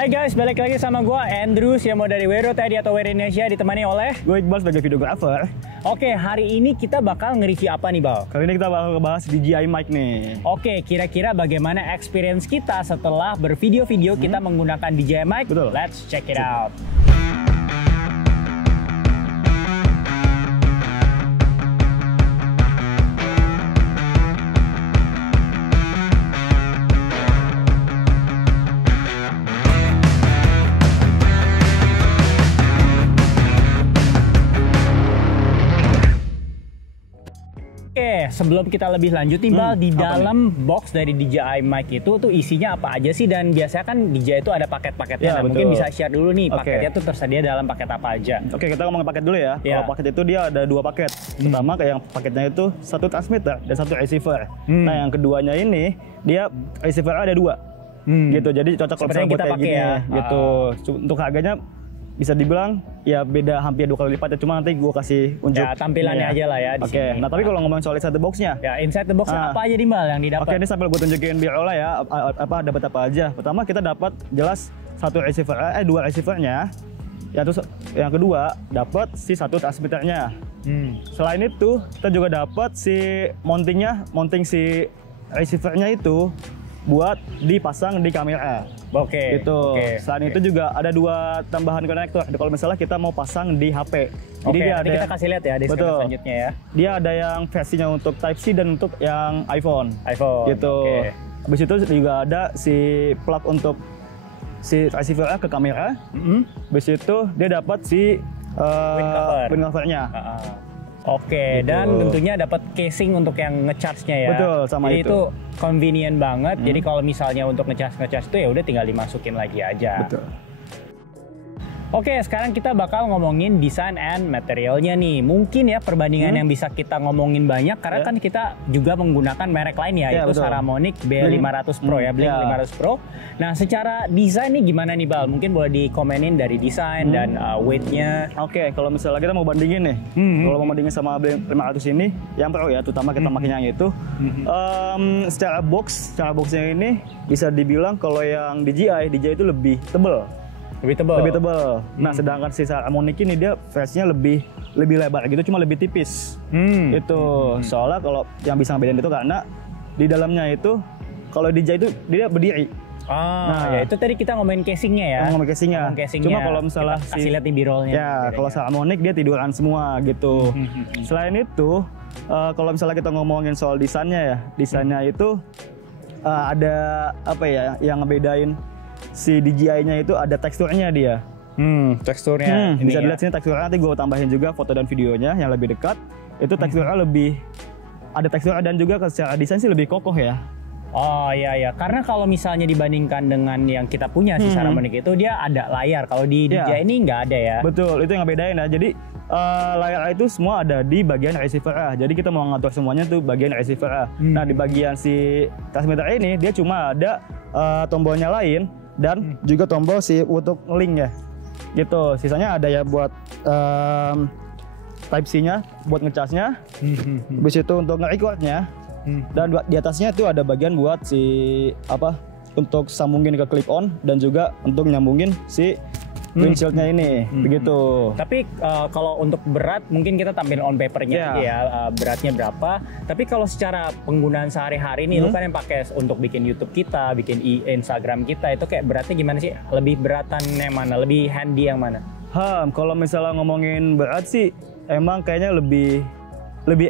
Hai guys, balik lagi sama gue Andrew, CMO dari Wero Teddy atau Wero Indonesia, ditemani oleh gue Iqbal sebagai videographer. Oke, hari ini kita bakal nge-review apa nih, Bal? Kali ini kita bakal ngebahas DJI mic nih. Oke, kira-kira bagaimana experience kita setelah bervideo-video kita menggunakan DJI mic? Betul. Let's check it out. Oke, sebelum kita lebih lanjut nih, Bal, di dalam box dari DJI mic itu tuh isinya apa aja sih? Dan biasanya kan DJI itu ada paket-paketnya. Ya, Nah, betul. mungkin bisa share dulu nih paketnya tuh tersedia dalam paket apa aja. Oke, kita ngomongin paket dulu ya. Ya. Kalau paket itu dia ada dua paket. Pertama kayak yang paketnya itu satu transmitter dan satu receiver. Nah, yang keduanya ini dia receiver ada dua. Gitu, jadi cocok kalau Seperti yang buat kita kayak pakai gini. ya. Gitu. Untuk harganya bisa dibilang ya beda hampir 2 kali lipat ya, cuma nanti gue kasih unjuk. Ya, tampilannya aja lah ya di Oke, sini. nah tapi kalau ngomongin soal inside the box-nya. Ya, inside the box apa aja nih, Bal, yang didapat? Oke, ini sambil gue tunjukin biar olah ya, dapat apa aja. Pertama kita dapat jelas dua receivernya. Yang kedua dapat si satu transmitternya. Selain itu kita juga dapat si mounting si receivernya itu buat dipasang di kamera. Oke. Gitu. Selain itu juga ada dua tambahan konektor. Kalau misalnya kita mau pasang di HP. Jadi nanti kita kasih lihat ya di screen selanjutnya ya. Dia ada yang versinya untuk Type C dan untuk yang iPhone. Gitu. Oke. Habis itu juga ada si plug untuk si receiver ke kamera. Habis itu dia dapat si wind covernya. Oke, dan tentunya dapat casing untuk yang ngecharge-nya ya. Betul, sama jadi itu. itu convenient banget. Jadi kalau misalnya untuk ngecharge itu ya udah tinggal dimasukin lagi aja. Betul. Oke, sekarang kita bakal ngomongin desain and materialnya nih. Mungkin ya perbandingan yang bisa kita ngomongin banyak karena kan kita juga menggunakan merek lain ya, itu betul. Saramonic B500 Pro ya, Blink 500 Pro. Nah, secara desain nih gimana nih, Bal? Mungkin boleh dikomenin dari desain dan weight-nya. Oke, kalau misalnya kita mau bandingin nih, kalau mau bandingin sama Blink 500 ini, yang Pro ya, terutama kita makanya yang itu, secara boxnya ini bisa dibilang kalau yang DJI itu lebih tebal. Lebih tebal. Nah, sedangkan si Saramonic ini dia versinya lebih lebar gitu, cuma lebih tipis. Itu soalnya kalau yang bisa ngebedain itu karena di dalamnya itu kalau DJI itu dia berdiri. Nah, ya itu tadi kita ngomongin casingnya ya. Ngomongin casingnya. Cuma kalau misalnya kita kasih lihat di B-rollnya. Ya, kalau Saramonic dia tiduran semua gitu. Selain itu, kalau misalnya kita ngomongin soal desainnya itu ada apa ya yang ngebedain si DJI-nya itu ada teksturnya dia. Teksturnya. Bisa dilihat sini teksturnya, nanti gue tambahin juga foto dan videonya yang lebih dekat. Itu teksturnya lebih ada teksturnya dan juga secara desain sih lebih kokoh ya. Oh iya, karena kalau misalnya dibandingkan dengan yang kita punya si Saramonic itu dia ada layar. Kalau di DJI ini nggak ada ya. Betul, itu yang ngebedain ya. Jadi layar itu semua ada di bagian receiver. Jadi kita mau ngatur semuanya tuh bagian receiver. Nah, di bagian si transmitter ini dia cuma ada tombolnya lain dan juga tombol si untuk link ya. Gitu. Sisanya ada ya buat Type C-nya, buat ngecasnya. Habis itu untuk nge-recordnya. Dan di atasnya itu ada bagian buat si untuk sambungin ke clip on dan juga untuk nyambungin si windshieldnya ini, begitu. Tapi kalau untuk berat mungkin kita tampilin on papernya aja ya, beratnya berapa. Tapi kalau secara penggunaan sehari-hari nih, lu kan yang pakai untuk bikin YouTube kita, bikin Instagram kita, itu kayak beratnya gimana sih? Lebih beratan yang mana? Lebih handy yang mana? Kalau misalnya ngomongin berat sih, emang kayaknya lebih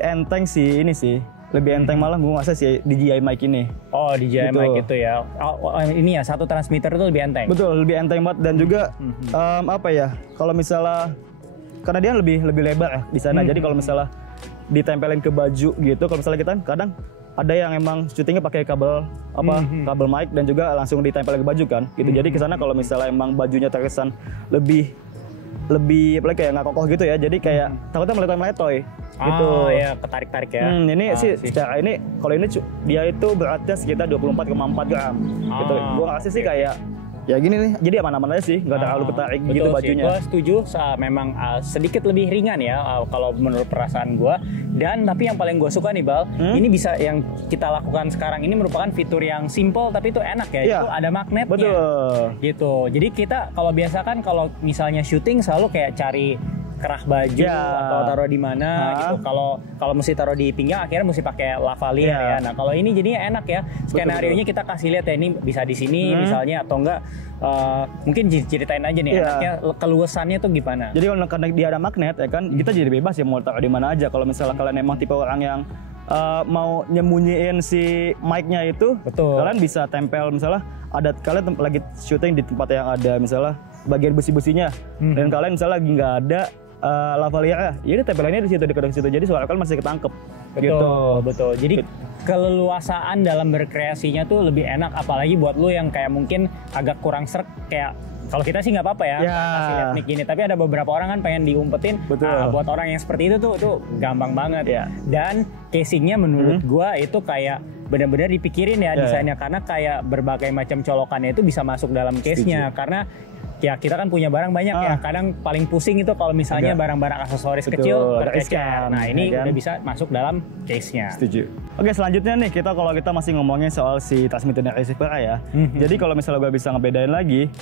enteng sih ini sih. Lebih enteng malah gue ngerasa sih DJI mic ini. Oh, DJI mic itu ya. Ini ya, satu transmitter itu lebih enteng. Betul, lebih enteng banget dan juga kalau misalnya karena dia lebih lebar ya di sana. Jadi kalau misalnya ditempelin ke baju gitu, kalau misalnya kita kadang ada yang emang syutingnya pakai kabel mic dan juga langsung ditempelin ke baju kan. Gitu. Jadi kesana kalau misalnya emang bajunya terkesan lebih apalagi kayak nggak kokoh gitu ya, jadi kayak takutnya meletoy gitu. Ya, ketarik-tarik ya. Ini sih secara ini kalau ini dia itu beratnya sekitar 24,4 gram gitu. Gua ngasih sih kayak ya gini nih, jadi aman-aman aja sih, nggak terlalu ketarik gitu bajunya. Gue setuju, memang sedikit lebih ringan ya kalau menurut perasaan gue. Dan tapi yang paling gue suka nih Bal, ini bisa yang kita lakukan sekarang ini merupakan fitur yang simple tapi itu enak ya. Itu ada magnetnya. Betul. Gitu. Jadi kita kalau biasa kan kalau misalnya syuting selalu kayak cari kerah baju atau taruh di mana gitu. Kalau mesti taruh di pinggang akhirnya mesti pakai lavalier ya. Nah, kalau ini jadinya enak ya. Skenarionya kita kasih lihat ya, ini bisa di sini misalnya atau enggak mungkin ceritain aja nih enaknya keluasannya tuh gimana. Jadi kalau karena dia ada magnet ya kan, kita jadi bebas ya mau taruh di mana aja. Kalau misalnya kalian emang tipe orang yang mau nyembunyiin si mic-nya itu, kalian bisa tempel misalnya ada kalian lagi syuting di tempat yang ada misalnya bagian besi-besinya dan kalian misalnya lagi nggak ada lavalier, ya ini tempelannya di situ, dekat situ, jadi suara kalian masih ketangkep. Betul. Jadi keleluasaan dalam berkreasinya tuh lebih enak, apalagi buat lu yang kayak mungkin agak kurang srek kayak kalau kita sih nggak apa-apa ya kasih lihat mic gini, tapi ada beberapa orang kan pengen diumpetin. Buat orang yang seperti itu tuh gampang banget. Dan casingnya menurut gua itu kayak benar-benar dipikirin ya desainnya, karena kayak berbagai macam colokannya itu bisa masuk dalam case-nya. Karena ya kita kan punya barang banyak ya, kadang paling pusing itu kalau misalnya barang-barang aksesoris kecil tercecer. Nah ini udah bisa masuk dalam case-nya. Setuju. Oke, selanjutnya nih kalau kita masih ngomongin soal si transmitter dan receiver ya. Jadi kalau misalnya gue bisa ngebedain lagi,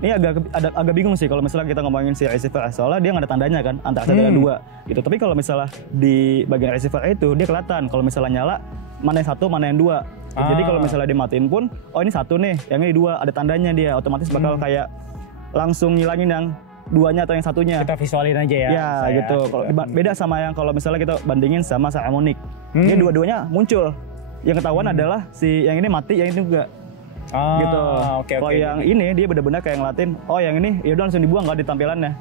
ini agak bingung sih kalau misalnya kita ngomongin si receiver, soalnya dia nggak ada tandanya kan antara 1 dan 2 gitu. Tapi kalau misalnya di bagian receiver itu dia kelihatan kalau misalnya nyala mana yang 1 mana yang 2. Jadi kalau misalnya dimatiin pun, oh ini 1 nih, yang ini 2, ada tandanya dia, otomatis bakal kayak langsung ngilangin yang 2-nya atau yang 1-nya. Kita visualin aja ya. Ya gitu. Beda sama yang kalau misalnya kita bandingin sama harmonic. Ini dua-duanya muncul. Yang ketahuan adalah si yang ini mati, yang ini juga. Gitu. Kalau yang ini dia benar-benar kayak ngelatin, oh yang ini ya udah langsung dibuang nggak di tampilannya.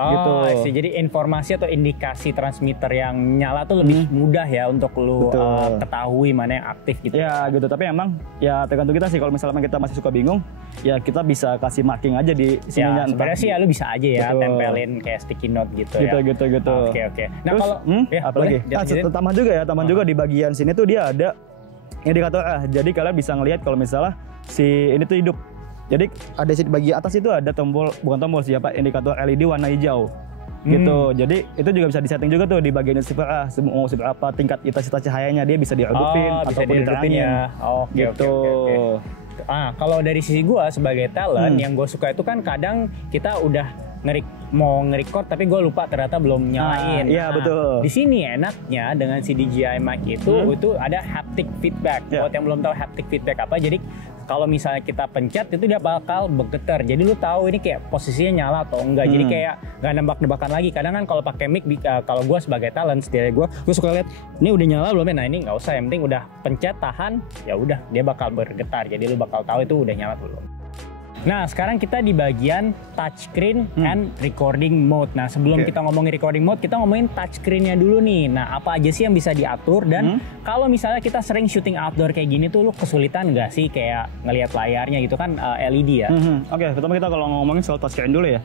Gitu. Jadi informasi atau indikasi transmitter yang nyala tuh lebih mudah ya untuk lu ketahui mana yang aktif gitu. Ya gitu, tapi emang ya tergantung kita sih, kalau misalnya kita masih suka bingung ya kita bisa kasih marking aja di sininya. Sebenarnya sih ya lu bisa aja ya tempelin kayak sticky note gitu ya. Gitu. Oke. Nah terus, kalau apalagi tambah juga ya, juga di bagian sini tuh dia ada indikator jadi kalian bisa ngelihat kalau misalnya si ini tuh hidup. Jadi ada di bagian atas itu ada indikator LED warna hijau gitu. Jadi itu juga bisa disetting juga tuh di bagian receiver mau seberapa tingkat intensitas cahayanya dia bisa diredupin ataupun diterangin ya. Oke. Kalau dari sisi gua sebagai talent yang gue suka itu kan kadang kita udah mau nge-record tapi gue lupa ternyata belum nyalain. Iya betul. Di sini enaknya dengan si DJI mic itu ada haptic feedback. Buat yang belum tahu haptic feedback apa, jadi kalau misalnya kita pencet itu dia bakal bergetar. Jadi lu tahu ini kayak posisinya nyala atau enggak. Jadi kayak nggak nebak-nebakan lagi. Kadang kan kalau pakai mic, kalau gue sebagai talent sendiri gue suka lihat ini udah nyala belum ya. Nah ini nggak usah, yang penting udah pencet tahan, ya udah dia bakal bergetar. Jadi lu bakal tahu itu udah nyala belum. Nah sekarang kita di bagian touchscreen and recording mode. Nah sebelum kita ngomongin recording mode, kita ngomongin touchscreen-nya dulu nih. Nah apa aja sih yang bisa diatur, dan kalau misalnya kita sering syuting outdoor kayak gini tuh lu kesulitan nggak sih kayak ngelihat layarnya gitu kan LED ya? Oke, pertama kita kalau ngomongin soal touchscreen dulu ya.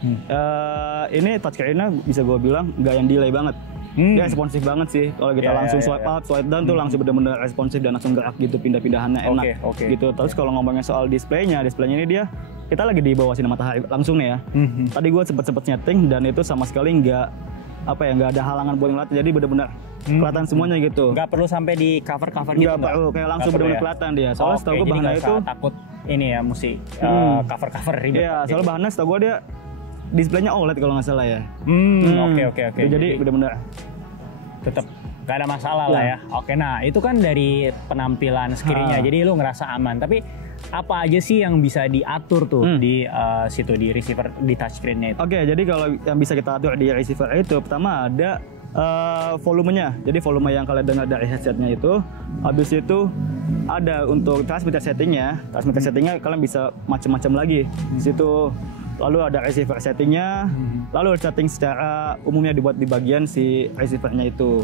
Ini touchscreen-nya bisa gue bilang nggak yang delay banget. Dia responsif banget sih. Kalau kita langsung swipe up, swipe down tuh langsung benar-benar responsif dan langsung gerak gitu, pindah-pindahannya enak gitu. Terus kalau ngomongin soal displaynya ini dia kita lagi di bawah sinar matahari langsung nih ya. Tadi gue sempet nyeting dan itu sama sekali nggak ada halangan buat ngeliat, jadi benar-benar kelihatan semuanya gitu. Nggak perlu sampai di cover gitu. Nggak perlu, kayak langsung benar-benar kelihatan dia. Soalnya setahu gue bahannya itu takut ini ya mesti cover ribet. Iya, soalnya bahannya setahu gue dia displaynya OLED kalau nggak salah ya. Oke. Jadi benar-benar tetap gak ada masalah lah ya. Oke, nah itu kan dari penampilan screen-nya, jadi lu ngerasa aman. Tapi apa aja sih yang bisa diatur tuh di situ di receiver, di touchscreen-nya itu? Oke, jadi kalau yang bisa kita atur di receiver itu pertama ada volumenya. Jadi volume yang kalian dengar dari headsetnya itu. Habis itu ada untuk transmitter settingnya. Transmitter settingnya kalian bisa macam-macam lagi di situ. Lalu ada receiver settingnya, lalu setting secara umumnya dibuat di bagian si receivernya itu.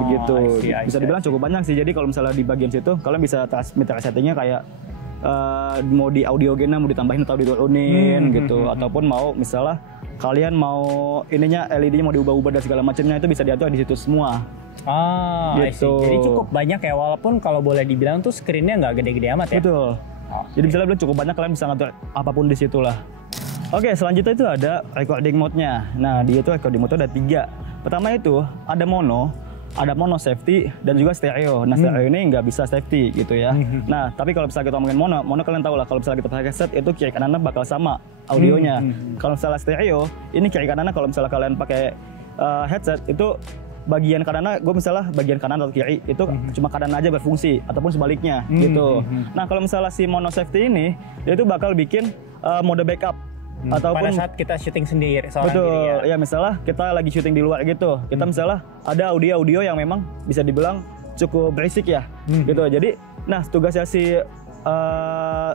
Begitu. Bisa dibilang cukup banyak sih. Jadi kalau misalnya di bagian situ, kalian bisa transmitter settingnya kayak mau di audiogena mau ditambahin atau diturunin gitu, ataupun mau misalnya kalian mau ininya LED-nya mau diubah-ubah dan segala macamnya, itu bisa diatur di situ semua. Gitu. Jadi cukup banyak ya, walaupun kalau boleh dibilang tuh screen-nya nggak gede-gede amat ya. Betul. Jadi misalnya udah cukup banyak, kalian bisa ngatur apapun di situ lah. Oke, selanjutnya itu ada recording mode-nya. Nah, dia itu recording mode ada 3. Pertama itu ada mono safety dan juga stereo. Nah, stereo ini nggak bisa safety gitu ya. Nah, tapi kalau misalnya kita ngomongin mono kalian tahu lah, kalau misalnya kita pakai headset itu kiri kanannya bakal sama audionya. Kalau misalnya stereo, ini kiri kanannya kalau misalnya kalian pakai headset itu bagian kanannya, gue misalnya bagian kanan atau kiri itu cuma kanan aja berfungsi ataupun sebaliknya gitu. Nah, kalau misalnya si mono safety ini dia itu bakal bikin mode backup. Ataupun pada saat kita syuting sendiri seorang betul, diri ya misalnya kita lagi syuting di luar gitu, kita misalnya ada audio yang memang bisa dibilang cukup berisik ya, gitu. Jadi, nah tugasnya si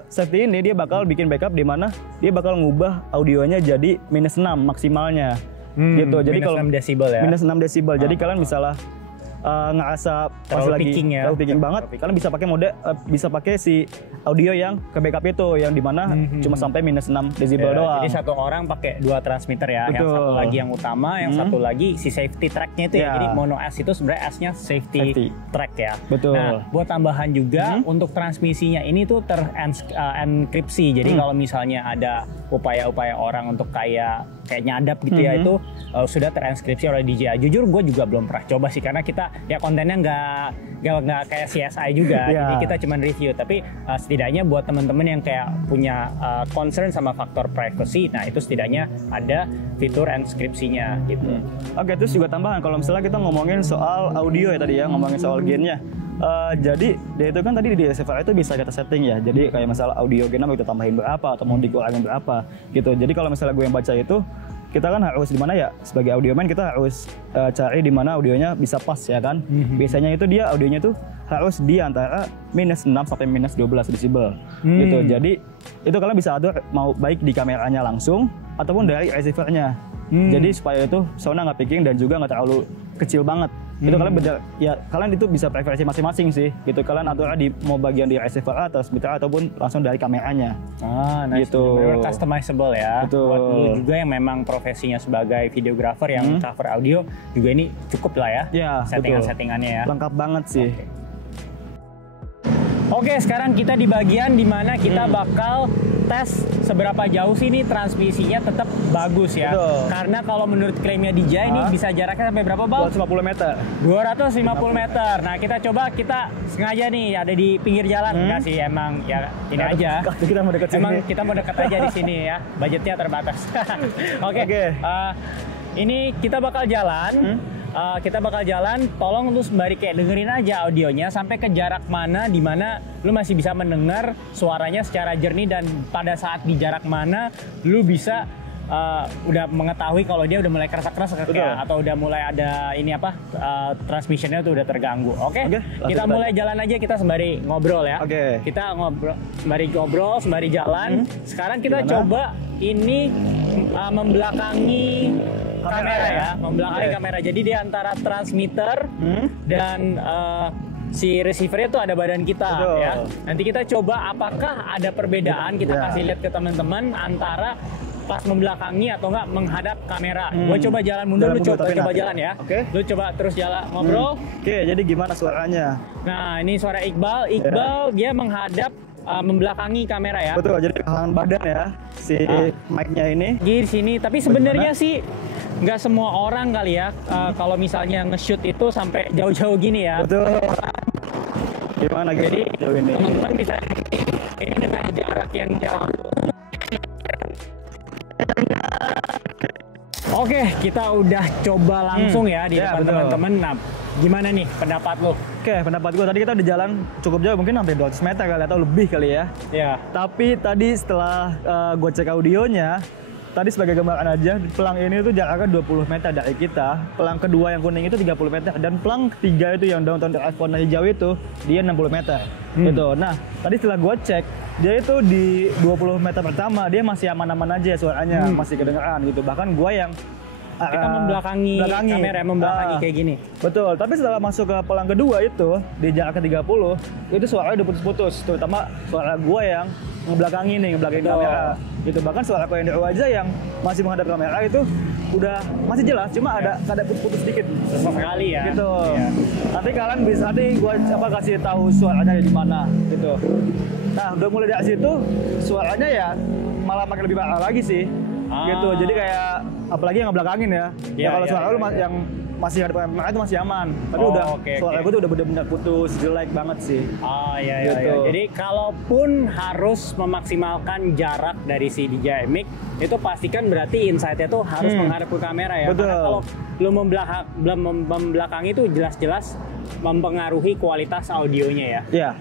safety ini dia bakal bikin backup di mana dia bakal ngubah audionya jadi -6 maksimalnya, gitu. Jadi kalau -6 desibel ya. -6 desibel. Jadi kalian misalnya ngerasa pas lagi terlalu picking banget, kalian bisa pakai mode bisa pakai si audio yang ke backup itu, yang dimana cuma sampai -6 desibel doang. Jadi satu orang pakai 2 transmitter ya. Betul. Yang satu lagi yang utama, yang satu lagi si safety tracknya itu ya. Jadi mono S itu sebenarnya S-nya safety track ya. Betul. Nah, buat tambahan juga untuk transmisinya ini tuh terenkripsi. Jadi kalau misalnya ada upaya-upaya orang untuk kayak nyadap gitu ya, itu sudah terenkripsi oleh DJI. Jujur gue juga belum pernah coba sih, karena kita ya kontennya nggak kayak CSI juga. Jadi kita cuman review, tapi setidaknya buat teman-teman yang kayak punya concern sama faktor privacy, nah itu setidaknya ada fitur enskripsinya gitu. Oke, terus juga tambahan kalau misalnya kita ngomongin soal audio ya tadi ya, ngomongin soal gainnya. Jadi dia itu kan tadi di receiver itu bisa kita setting ya. Jadi kayak masalah audio gainnya mau kita tambahin berapa atau mau dikurangin berapa gitu. Jadi kalau misalnya gue yang baca itu, kita kan harus di mana ya, sebagai audioman kita harus cari di mana audionya bisa pas ya kan. Biasanya itu dia audionya tuh harus di antara -6 sampai -12 desibel gitu. Jadi itu kalian bisa atur mau baik di kameranya langsung ataupun dari receivernya. Jadi supaya itu soundnya nggak picking dan juga nggak terlalu kecil banget. Itu kalian bener ya, kalian itu bisa preferensi masing-masing sih gitu. Kalian atur di mau bagian di receiver atau speaker ataupun langsung dari kameranya. Nice. Gitu. Benar-benar customizable ya. Betul. Buat lu juga yang memang profesinya sebagai videographer yang cover audio juga ini cukup lah ya. Ya, settingan-settingannya ya. Lengkap banget sih. Oke, sekarang kita di bagian dimana kita bakal tes seberapa jauh sih ini transmisinya tetap bagus ya. Betul. Karena kalau menurut klaimnya DJI ini bisa jaraknya sampai berapa, Bal? 250 meter. 250 meter. Nah, kita coba, kita sengaja nih ada di pinggir jalan. Enggak sih, emang ya ini aja. Kita mau dekat sini. Emang kita mau dekat aja di sini ya. Budgetnya terbatas. Oke. Ini kita bakal jalan. Tolong lu sembari kayak dengerin aja audionya sampai ke jarak mana di mana lu masih bisa mendengar suaranya secara jernih, dan pada saat di jarak mana lu bisa udah mengetahui kalau dia udah mulai keras-keras atau udah mulai ada ini transmissionnya tuh udah terganggu. Oke? Kita mulai jalan aja, kita sembari ngobrol ya. Kita ngobrol sembari jalan. Sekarang kita coba ini membelakangi kamera ya, membelakangi kamera. Jadi di antara transmitter dan si receivernya tuh ada badan kita ya. Nanti kita coba apakah ada perbedaan, kita kasih lihat ke teman-teman antara pas membelakangi atau enggak menghadap kamera. Gue coba jalan mundur, lu coba jalan ya. Lu coba terus jalan ngobrol. Jadi gimana suaranya? Nah, ini suara Iqbal. Dia menghadap membelakangi kamera ya. Betul, jadi kehalangan badan ya si mic-nya ini. Di sini, tapi sebenarnya sih nggak semua orang kali ya kalau misalnya nge-shoot itu sampai jauh-jauh gini ya. Betul. Gimana jadi jauh ini? Teman-teman bisa ini dengan jarak yang jauh. Oke, kita udah coba langsung ya di depan teman-teman. Nah, gimana nih pendapat lo? Oke, pendapat gue tadi kita udah jalan cukup jauh, mungkin sampai 200 meter kali atau lebih kali ya. Tapi tadi setelah gue cek audionya, tadi sebagai gambaran aja, pelang ini tuh jaraknya 20 meter dari kita. Pelang kedua yang kuning itu 30 meter. Dan pelang ketiga itu yang downtown iPhone hijau itu, dia 60 meter. Gitu. Nah, tadi setelah gue cek, dia itu di 20 meter pertama, dia masih aman-aman aja suaranya, masih kedengeran gitu. Bahkan gue yang kita membelakangi kamera, membelakangi kayak gini. Betul, tapi setelah masuk ke pelang kedua itu, di jarak ke 30, itu suaranya udah putus-putus. Terutama suara gue yang ngebelakangi kamera. Gitu. Bahkan suara gue yang dari aja yang masih menghadap kamera itu udah masih jelas, cuma ada putus-putus sedikit. Sesekali ya. Gitu. Nanti kalian bisa gue kasih tahu suaranya di mana gitu. Nah, udah mulai dari situ suaranya ya malah makin lebih mahal lagi sih. Gitu. Jadi kayak apalagi yang ngebelakangin ya. Ya kalau suara lu yang masih ada pemain itu masih aman. Tapi udah suara gue tuh udah benar-benar putus, jelek banget sih. Iya. Jadi kalaupun harus memaksimalkan jarak dari si DJI mic, itu pastikan berarti insight-nya tuh harus menghadap ke kamera ya. Betul. Karena kalau lu membelakangi itu jelas-jelas mempengaruhi kualitas audionya ya. Iya.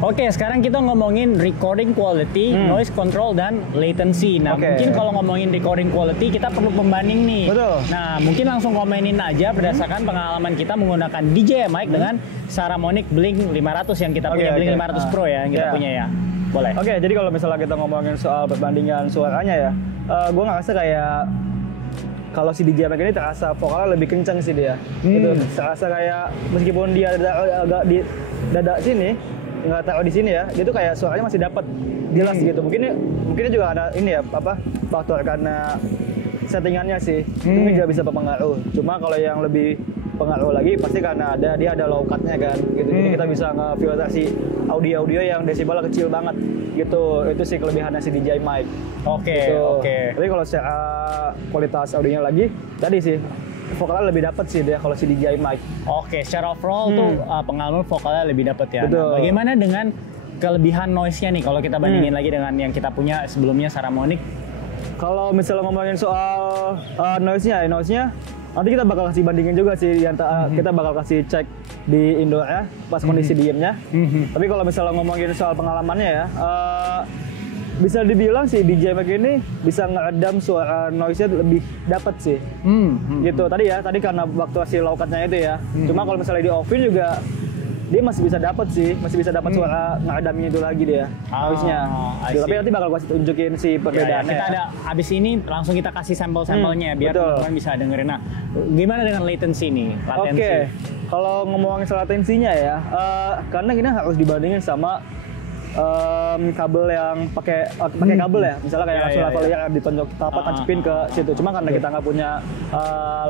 Oke, sekarang kita ngomongin recording quality, noise control, dan latency. Nah, mungkin kalau ngomongin recording quality, kita perlu pembanding nih. Betul. Nah, mungkin langsung komenin aja berdasarkan pengalaman kita menggunakan DJI mic dengan Saramonic Blink 500 yang kita punya, Blink 500 Pro ya, yang kita punya ya. Boleh. Oke, jadi kalau misalnya kita ngomongin soal perbandingan suaranya ya, gue ngerasa kayak kalau si DJI mic ini terasa vokalnya lebih kencang sih dia. Gitu. Terasa kayak meskipun dia agak di dada sini, nggak taruh di sini ya, dia tuh kayak suaranya masih dapat jelas gitu. Mungkin juga ada ini ya faktor karena settingannya sih, mungkin juga bisa berpengaruh. Cuma kalau yang lebih pengaruh lagi pasti karena dia ada low cut-nya kan gitu. Jadi kita bisa ngefiltrasi audio yang desibelnya kecil banget gitu. Itu sih kelebihannya si DJI mic. Oke. Tapi kalau secara kualitas audionya lagi tadi sih vokalnya lebih dapat sih dia kalau si DJI mic. Oke, secara overall tuh pengalaman vokalnya lebih dapat ya. Betul. Nah, bagaimana dengan kelebihan noise-nya nih kalau kita bandingin lagi dengan yang kita punya sebelumnya Saramonic? Kalau misalnya ngomongin soal noise-nya nanti kita bakal kasih bandingin juga sih, kita bakal kasih cek di indoor ya pas kondisi diemnya. Tapi kalau misalnya ngomongin soal pengalamannya ya, bisa dibilang sih DJI mic ini bisa ngeredam suara noise-nya lebih dapat sih. Gitu. Tadi karena waktu hasil low cut-nya itu ya. Cuma kalau misalnya di off-in juga dia masih bisa dapat suara ngeredamnya itu lagi dia noise-nya. Tapi nanti bakal gua tunjukin si perbedaannya. Kita ada abis ini langsung kita kasih sampel-sampelnya biar teman-teman bisa dengerin. Nah, gimana dengan latency nih? Oke. Kalau ngomongin soal latensinya ya, karena ini harus dibandingin sama kabel yang pakai kabel ya, misalnya kayak langsung lavalier yang ditonjok tancapin ke situ. Cuma karena kita nggak punya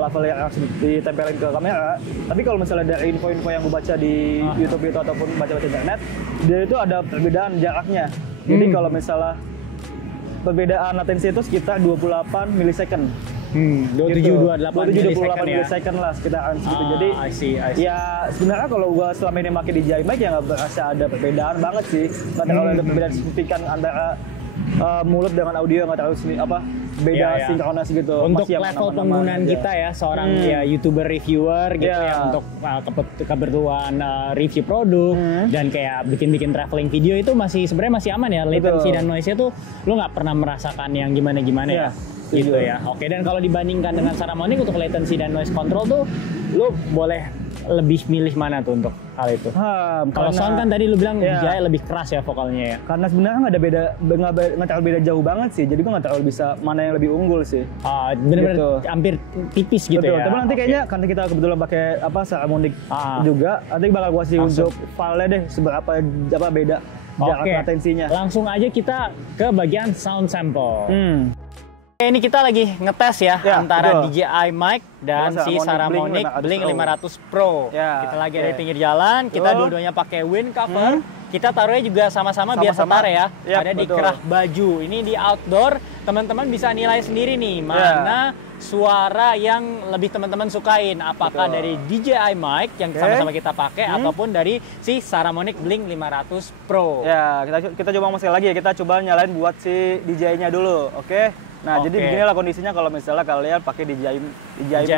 lavalier yang ditempelin ke kamera. Tapi kalau misalnya dari info-info yang gue baca di YouTube itu ataupun baca-baca internet, dia itu ada perbedaan jaraknya. Jadi kalau misalnya perbedaan latensi itu sekitar 28 millisecond. 27-28 millisecond lah sekitaran segitu. Jadi I see. ya sebenarnya kalau gua selama ini pakai DJI mic ya nggak berasa ada perbedaan banget sih. Nggak terlalu ada perbedaan signifikan antara mulut dengan audio, nggak terlalu beda sinkronis gitu. Untuk level penggunaan kita ya, seorang ya YouTuber reviewer gitu ya, untuk kebutuhan review produk dan kayak bikin traveling video itu sebenarnya masih aman ya. Latency dan noise-nya tuh lu nggak pernah merasakan yang gimana-gimana ya. Gitu ya. Oke, dan kalau dibandingkan dengan Saramonic untuk latency dan noise control tuh lu boleh lebih milih mana tuh untuk hal itu? Kalau sound kan tadi lu bilang DJI lebih keras ya vokalnya ya. Karena sebenarnya nggak terlalu beda jauh banget sih. Jadi gua nggak terlalu bisa mana yang lebih unggul sih. Bener-bener gitu. Hampir tipis gitu. Betul. Ya. Tapi nanti kayaknya karena kita kebetulan pakai Saramonic juga, nanti bakal gua kasih untuk file deh seberapa beda jarak latensinya. Langsung aja kita ke bagian sound sample. Ini kita lagi ngetes ya antara DJI mic dan si Saramonic Blink 500 Pro. Kita lagi ada di pinggir jalan, kita dua-duanya pakai wind cover. Kita taruhnya juga sama-sama biar setara ya. Ada di kerah baju. Ini di outdoor, teman-teman bisa nilai sendiri nih mana suara yang lebih teman-teman sukain. Apakah dari DJI mic yang sama-sama kita pakai ataupun dari si Saramonic Blink 500 Pro. Ya, kita coba sekali lagi ya. Kita coba nyalain buat si DJI-nya dulu, oke? Nah, jadi beginilah kondisinya kalau misalnya kalian pakai DJI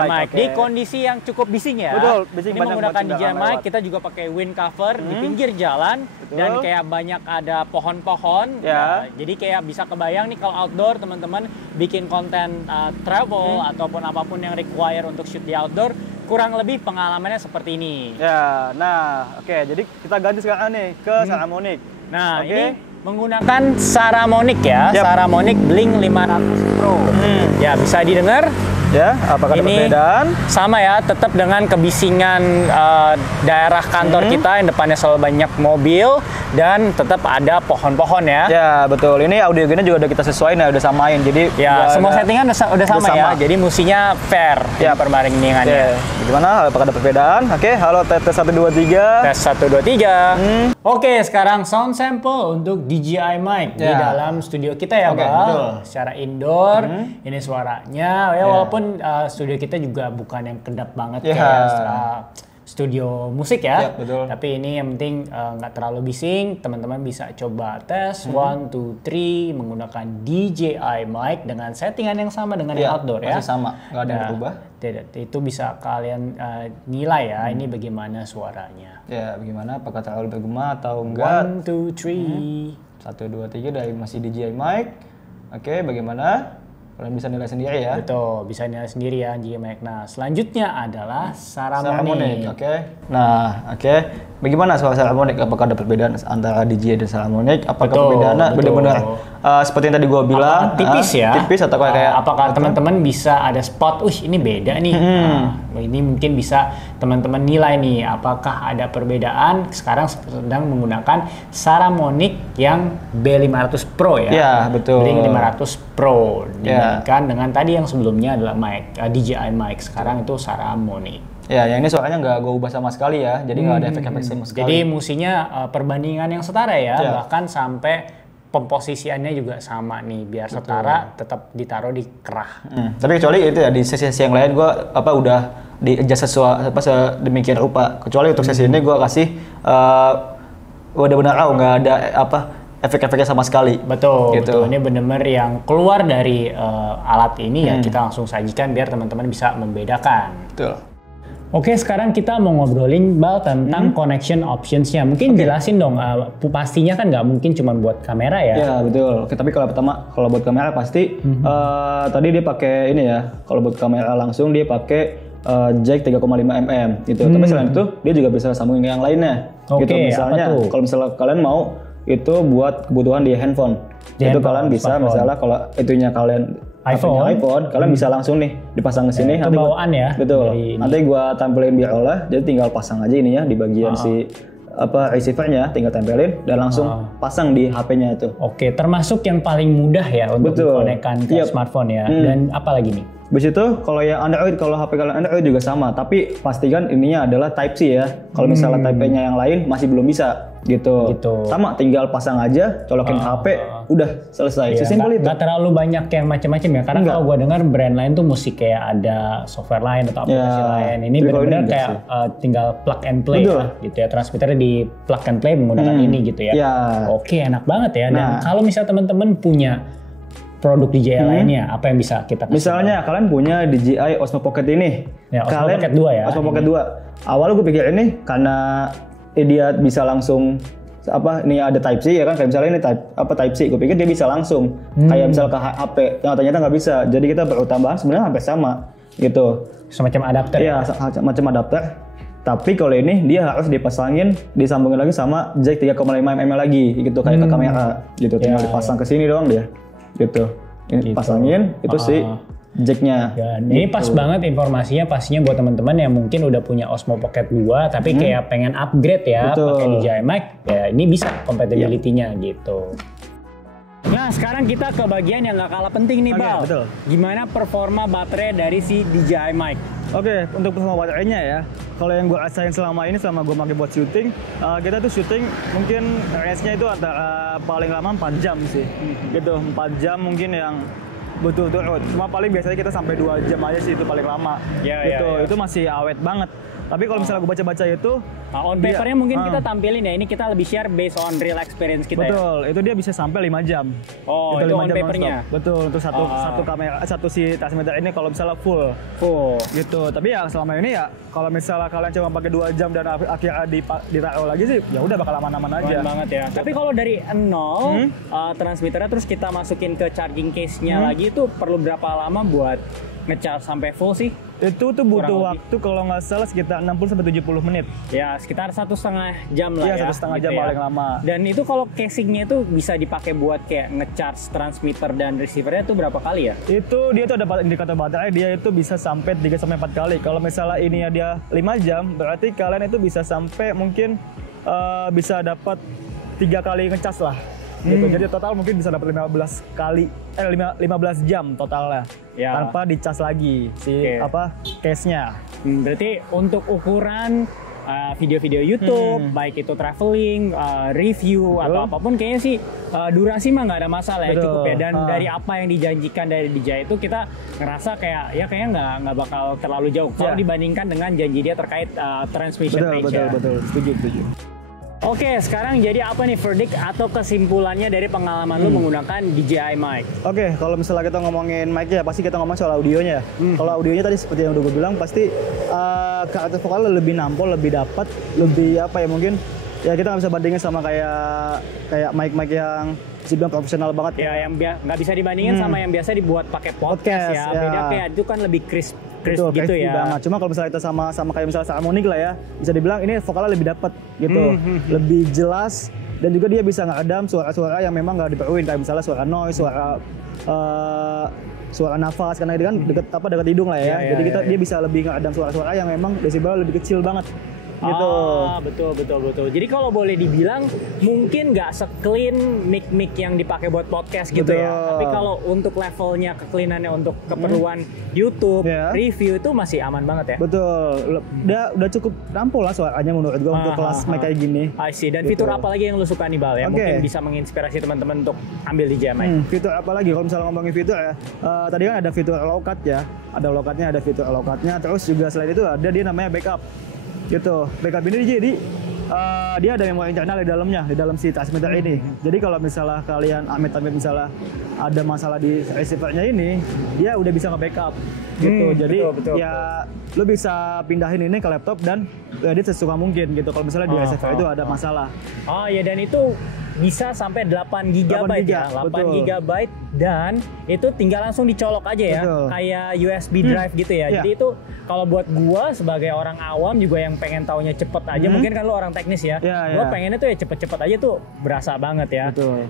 mic. Di kondisi yang cukup bising ya. Betul, bising. Ini menggunakan DJI mic, kita juga pakai wind cover di pinggir jalan. Dan kayak banyak ada pohon-pohon. Jadi kayak bisa kebayang nih kalau outdoor teman-teman bikin konten travel ataupun apapun yang require untuk shoot di outdoor, kurang lebih pengalamannya seperti ini. Ya, nah oke, jadi kita ganti sekarang nih ke Saramonic. Nah, ini menggunakan Saramonic ya, Saramonic Blink 500 Pro. Ya, bisa didengar Ya, apakah ada perbedaan? Sama ya, tetap dengan kebisingan daerah kantor kita yang depannya selalu banyak mobil dan tetap ada pohon-pohon ya. Ya, betul. Ini audio gini juga udah kita sesuaiin ya, udah samain. Jadi ya, semua settingan udah sama ya. Jadi musinya fair ya perbandingannya. Gimana? Apakah ada perbedaan? Oke, halo tes 1 2 3. Tes 1 2 3. Oke, sekarang sound sample untuk DJI mic di dalam studio kita ya, Bang. Betul. Secara indoor, ini suaranya ya walaupun studio kita juga bukan yang kedap banget kayak studio musik ya. Betul. Tapi ini yang penting nggak terlalu bising. Teman-teman bisa coba tes 1 2 3 menggunakan DJI mic dengan settingan yang sama dengan yang outdoor ya. Masih sama, nggak ada yang berubah. Tidak, itu bisa kalian nilai ya ini bagaimana suaranya. Ya, bagaimana? Apakah terlalu bergema atau enggak? 1 2 3. 1 2 3 dari masih DJI mic. Oke, bagaimana? Kalian bisa nilai sendiri ya. Betul, bisa nilai sendiri ya DJI mic. Nah, selanjutnya adalah Saramonic. Oke. Nah, oke. Bagaimana suara Saramonic? Apakah ada perbedaan antara DJI dan Saramonic? Apakah perbedaannya benar-benar seperti yang tadi gua bilang? Tipis ya. Tipis atau kayak apakah teman-teman bisa ada spot, ini beda nih. Nah, ini mungkin bisa teman-teman nilai nih apakah ada perbedaan. Sekarang sedang menggunakan Saramonic yang B500 Pro ya. Iya, betul. B500 Pro dibandingkan dengan tadi yang sebelumnya adalah mic DJI mic. Sekarang itu Saramonic. Ya, yang ini suaranya nggak gue ubah sama sekali ya, jadi nggak ada efek-efek sama sekali. Jadi musinya perbandingan yang setara ya, bahkan sampai pemposisiannya juga sama nih, biar setara tetap ditaruh di kerah. Tapi kecuali itu ya di sesi-sesi yang lain gue udah di adjust sedemikian rupa. Kecuali untuk sesi ini gue kasih benar-benar nggak ada efek-efeknya sama sekali. Betul, gitu. Betul. Ini benar-benar yang keluar dari alat ini ya kita langsung sajikan biar teman-teman bisa membedakan. Betul. Oke, sekarang kita mau ngobrolin tentang connection options-nya. Mungkin jelasin dong, pastinya kan nggak mungkin cuma buat kamera ya? Ya, betul. Oke, tapi kalau buat kamera pasti tadi dia pakai ini ya. Kalau buat kamera langsung dia pakai jack 3,5 mm gitu. Tapi selain itu dia juga bisa sambungin yang lainnya. Gitu. Misalnya kalau misalnya kalian mau itu buat kebutuhan di handphone. Itu kalian bisa misalnya kalau itunya kalian iPhone, kalian bisa langsung nih dipasang ke sini. Nanti bawaan ya. Betul. Nanti gua tampilin biola, jadi tinggal pasang aja ininya di bagian si receivernya, tinggal tempelin dan langsung pasang di HP-nya itu. Oke, termasuk yang paling mudah ya untuk dikonekkan ke smartphone ya. Dan apa lagi nih? Habis itu kalau yang Android, kalau HP kalian Android juga sama, tapi pastikan ininya adalah Type C ya. Kalau misalnya Type A-nya yang lain masih belum bisa. Gitu. Sama, tinggal pasang aja, colokin HP, udah selesai. Sesimpel itu. Nggak terlalu banyak yang macam-macam ya, karena kalau gue dengar brand lain tuh mesti kayak ada software lain atau aplikasi lain. Ini benar-benar kayak tinggal plug and play lah, gitu ya. Transmitternya di plug and play menggunakan ini gitu ya. Oke, enak banget ya. Dan kalau misalnya teman-teman punya produk DJI lainnya, apa yang bisa kita kasih? Misalnya kalian punya DJI Osmo Pocket ini. Ya, Osmo Pocket 2 ya. Osmo Pocket 2. Awalnya gue pikir ini karena dia bisa langsung ini ada Type C ya kan, kayak misalnya ini Type C, gue pikir dia bisa langsung kayak misal ke HP, yang ternyata nggak bisa. Jadi kita perlu tambahan sebenarnya hampir sama gitu. Semacam adapter. Iya, macam adapter. Tapi kalau ini dia harus disambungin lagi sama jack 3,5 mm lagi gitu kayak ke kamera gitu. Tinggal dipasang ke sini doang dia. Gitu. Ini pasangin itu sih jacknya. Ini pas banget informasinya pastinya buat teman-teman yang mungkin udah punya Osmo Pocket 2 tapi kayak pengen upgrade ya pakai DJI mic, ya ini bisa compatibility-nya gitu. Nah, sekarang kita ke bagian yang nggak kalah penting nih, Bal. Betul. Gimana performa baterai dari si DJI mic? Oke, untuk performa baterainya ya, kalau yang gue rasain selama gue pakai buat syuting, kita tuh syuting mungkin range-nya itu antara paling lama 4 jam sih. Gitu, 4 jam mungkin yang betul-betul out. Cuma paling biasanya kita sampai 2 jam aja sih itu paling lama. Itu masih awet banget. Tapi kalau misalnya gue baca-baca itu on papernya mungkin kita tampilin ya. Ini kita lebih share based on real experience kita. Betul, itu dia bisa sampai 5 jam. Oh, itu on papernya. Betul, untuk satu kamera, satu si transmitter ini kalau misalnya full. Gitu. Tapi ya selama ini ya kalau misalnya kalian cuma pakai 2 jam dan akhirnya ditaruh lagi sih, ya udah bakal aman-aman aja. Banget ya. Tapi kalau dari nol transmitternya terus kita masukin ke charging case-nya lagi itu perlu berapa lama buat nge-charge sampai full sih? Itu tuh butuh waktu kalau nggak salah sekitar 60-70 menit. Ya sekitar 1,5 jam lah ya. 1,5 jam gitu paling lama. Dan itu kalau casingnya itu bisa dipakai buat kayak nge-charge transmitter dan receivernya itu berapa kali ya? Itu dia tuh ada indikator baterai, dia itu bisa sampai 3-4 kali. Kalau misalnya ini ya dia 5 jam, berarti kalian itu bisa sampai mungkin bisa dapat 3 kali nge-charge lah. Gitu. Jadi total mungkin bisa dapat 15 jam totalnya ya. Tanpa dicas lagi case-nya. Berarti untuk ukuran video-video YouTube, baik itu traveling, review atau apapun, kayaknya sih durasi mah nggak ada masalah ya, cukup ya. Dan dari apa yang dijanjikan dari DJI itu kita ngerasa kayak kayaknya nggak bakal terlalu jauh kalau dibandingkan dengan janji dia terkait transmission range. Betul. Setuju. Oke, sekarang jadi apa nih verdict atau kesimpulannya dari pengalaman lu menggunakan DJI mic? Oke, kalau misalnya kita ngomongin mic ya, pasti kita ngomong soal audionya. Kalau audionya tadi seperti yang udah gue bilang, pasti karakter vokalnya lebih nampol, lebih dapat, lebih apa ya, mungkin ya kita nggak bisa bandingin sama kayak mic yang dibilang profesional banget ya. Yang nggak bisa dibandingin sama yang biasa dibuat pakai podcast ya. Beda kayak itu kan lebih crisp gitu ya. Banget. Cuma kalau misalnya kita sama kayak misalnya Harmonic lah ya, bisa dibilang ini vokalnya lebih dapat gitu, lebih jelas, dan juga dia bisa ngeredam suara-suara yang memang nggak diperluin, kayak misalnya suara noise, suara nafas, karena dia kan dekat hidung lah ya. Jadi dia bisa lebih ngeredam suara-suara yang memang desibel lebih kecil banget. Gitu. Betul. Jadi kalau boleh dibilang mungkin nggak se-clean mic yang dipakai buat podcast gitu ya. Tapi kalau untuk levelnya kecleanannya untuk keperluan YouTube, review itu masih aman banget ya. Betul. Udah cukup nampol lah suaranya menurut gua untuk kelas mic kayak gini. I see. Dan fitur apa lagi yang lu suka nih Bal ya? Mungkin bisa menginspirasi teman-teman untuk ambil DJI mic. Fitur apa lagi? Kalau misalnya ngomongin fitur ya, tadi kan ada fitur low cut ya. Ada low cutnya, ada fitur low cutnya. Terus juga selain itu ada dia namanya backup. Gitu. Backup ini jadi dia ada memori internal di dalamnya, di dalam si transmitter ini. Jadi kalau misalnya kalian amit-amit misalnya ada masalah di receivernya ini, dia udah bisa nge-backup gitu. Jadi betul. Lu bisa pindahin ini ke laptop dan edit sesuka mungkin gitu. Kalau misalnya di receiver itu ada masalah. Oh ya, dan itu bisa sampai 8 GB ya. 8 GB dan itu tinggal langsung dicolok aja ya. Kayak USB drive gitu ya. Jadi itu kalau buat gua sebagai orang awam juga yang pengen taunya cepet aja, mungkin kan lu orang teknis ya. Gua pengennya tuh ya cepet-cepet aja tuh berasa banget ya.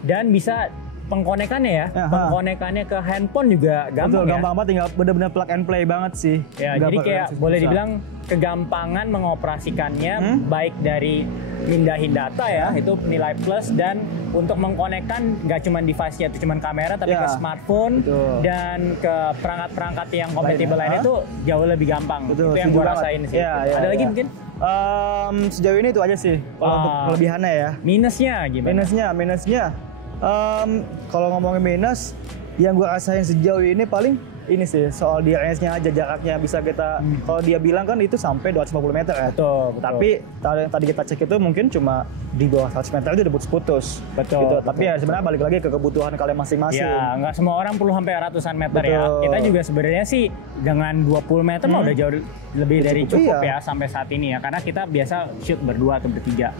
Dan bisa pengkonekannya ya, pengkonekannya ke handphone juga gampang. Gampang banget, tinggal bener-bener plug and play banget sih. Ya, jadi kayak boleh dibilang kegampangan mengoperasikannya, baik dari mindahin data ya, itu nilai plus, dan untuk mengkonekkan nggak cuma device-nya itu cuma kamera, tapi ke smartphone dan ke perangkat-perangkat yang kompatibel lainnya itu jauh lebih gampang. Itu yang gue rasain sih. Ada lagi mungkin? Sejauh ini itu aja sih kalau untuk kelebihannya ya. Minusnya gimana? Minusnya kalau ngomongin minus, yang gue rasain sejauh ini paling ini sih soal di range-nya aja, jaraknya bisa kita kalau dia bilang kan itu sampai 250 meter ya. Betul. Tapi tadi kita cek itu mungkin cuma di bawah 100 meter itu udah putus. Gitu. Tapi ya sebenarnya balik lagi ke kebutuhan kalian masing-masing. Ya, nggak semua orang perlu sampai ratusan meter ya. Kita juga sebenarnya sih dengan 20 meter mah udah jauh lebih dari cukup ya sampai saat ini ya. Karena kita biasa shoot berdua atau bertiga.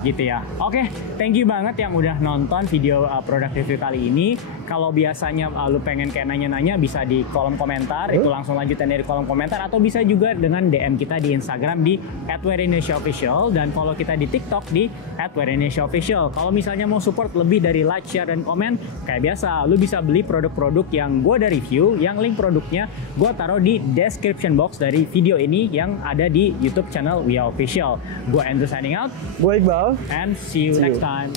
Gitu ya. Oke, thank you banget yang udah nonton video product review kali ini. Kalau biasanya lu pengen kayak nanya-nanya, bisa di kolom komentar, itu langsung lanjutin dari kolom komentar, atau bisa juga dengan DM kita di Instagram di @WearIndonesiaOfficial, dan follow kita di TikTok di @WearIndonesiaOfficial. Kalau misalnya mau support lebih dari like, share, dan komen, kayak biasa, lu bisa beli produk-produk yang gue udah review, yang link produknya gue taruh di description box dari video ini yang ada di YouTube channel WeAreOfficial. Gue Andrew signing out. Gue Iqbal. And see you next time.